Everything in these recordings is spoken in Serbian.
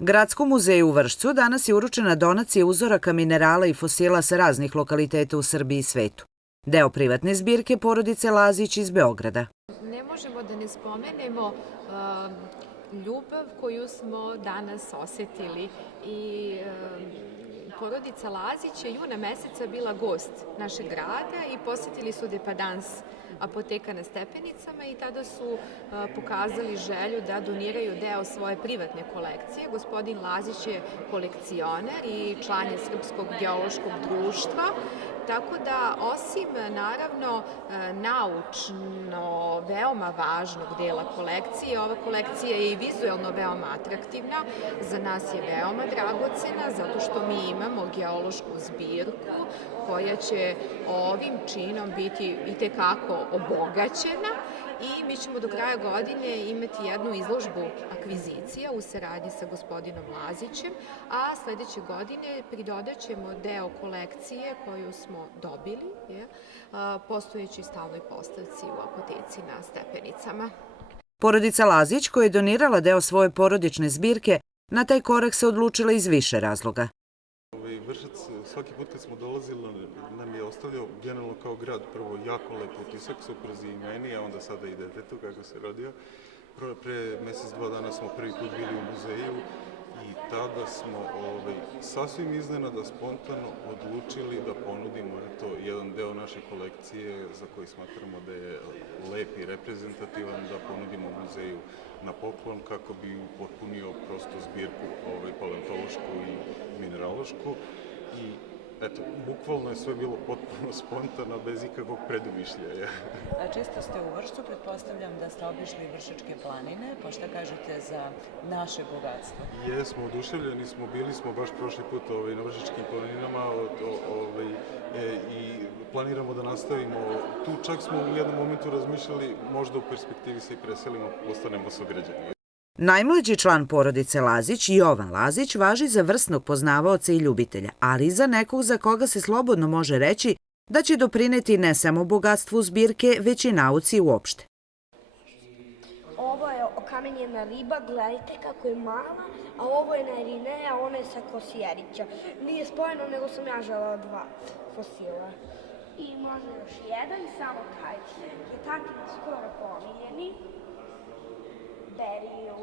Gradskom muzeju u Vršcu danas je uručena donacija uzoraka minerala i fosila sa raznih lokaliteta u Srbiji i svetu. Deo privatne zbirke porodice Lazić iz Beograda. Ne možemo da ne spomenemo ljubav koju smo danas osetili i porodica Lazić je juna meseca bila gost našeg grada i posetili su Depadans apoteka na Stepenicama i tada su pokazali želju da doniraju deo svoje privatne kolekcije. Gospodin Lazić je kolekcioner i član je Srpskog geološkog društva, tako da osim naravno naučno veoma važnog dela kolekcije, ova kolekcija je i vizuelno veoma atraktivna, za nas je veoma dragocena zato što mi imamo geološku zbirku koja će ovim činom biti itekako obogaćena i mi ćemo do kraja godine imati jednu izložbu akvizicija u saradnji sa gospodinom Lazićem, a sledeće godine pridodat ćemo deo kolekcije koju smo dobili postojećoj stalnoj postavci u apoteci na Stepenicama. Porodica Lazić, koja je donirala deo svoje porodične zbirke, na taj korak se odlučila iz više razloga. Vršac, svaki put kad smo dolazili, nam je ostavljao generalno kao grad prvo jako lep utisak, supruzi i meni, a onda sada i detetu kako se rodio. Pre mesec, 2 dana smo prvi put bili u muzeju i tada smo sasvim iznenada spontano odlučili da ponudimo jedan deo naše kolekcije za koji smatramo da je lep i reprezentativan, da ponudimo muzeju na poklon kako bi upotpunio prosto zbirku paleontološku i mineralošku. I eto, bukvalno je sve bilo potpuno spontano, bez ikakvog predumišljaja. Često ste u Vršcu, pretpostavljam da ste obišli Vršačke planine, pa šta kažete za naše bogatstvo? Jesmo, oduševljeni smo, bili smo baš prošli put na Vršačkim planinama i planiramo da nastavimo. Tu čak smo u jednom momentu razmišljali, možda u perspektivi se i preselimo, postanemo sugrađani. Najmlađi član porodice Lazić, Jovan Lazić, važi za vrsnog poznavaoca i ljubitelja, ali i za nekog za koga se slobodno može reći da će doprineti ne samo bogatstvu zbirke, već i nauci uopšte. Ovo je okamenjena riba, gledajte kako je mala, a ovo je Nerineja, ona je sa Kosjerića. Nije spojeno, nego sam ja žela 2 fosila. I možda još jedan, samo taj je takvi skoro pomiljeni. Beriju.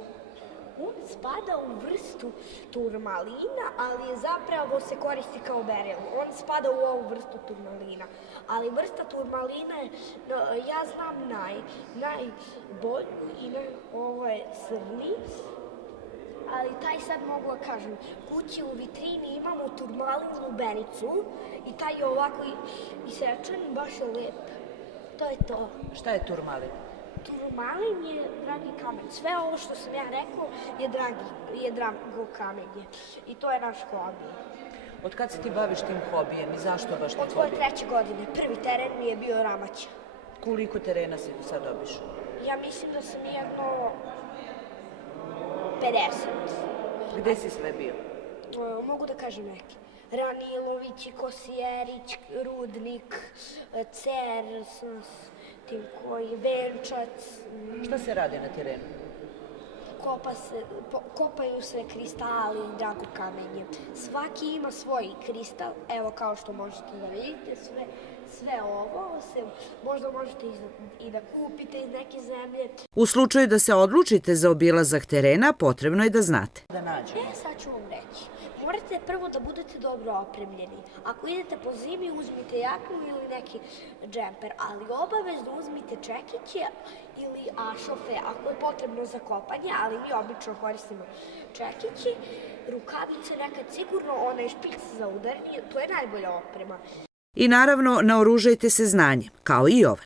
On spada u vrstu turmalina, ali zapravo se koristi kao beril. On spada u ovu vrstu turmalina. Ali vrsta turmalina je, ja znam najbolju i ovo je crni. Ali taj sad mogu da kažem, kući u vitrini imamo turmalin lubenicu i taj je ovako isečen, baš je lep. To je to. Šta je turmalin? Turmalin je dragi kamen. Sve ovo što sam ja rekao je drago kamenje. I to je naš hobi. Od kad se ti baviš tim hobijem i zašto baš ti Od svoje 3. godine. Prvi teren mi je bio Ramaća. Koliko terena si sad obišao? Ja mislim da sam jedno 50. Gde si sve bio? Mogu da kažem neki. Ranilović, Kosjerić, Rudnik, Cer, tim koji, Venčac. Šta se radi na terenu? Kopaju se kristali, drago kamenje. Svaki ima svoj kristal, evo kao što možete da vidite, sve ovo možda možete i da kupite iz neke zemlje. U slučaju da se odlučite za obilazak terena, potrebno je da znate. Da nađemo. Sad ću vam reći. Morate prvo da budete dobro opremljeni. Ako idete po zimi, uzmite jaknu ili neki džemper, ali obavezno uzmite čekiće ili ašofe ako je potrebno za kopanje, ali mi obično koristimo čekići, rukavice nekad sigurno, onaj špic za udarnje, to je najbolja oprema. I naravno, naoružajte se znanjem, kao i Jovan.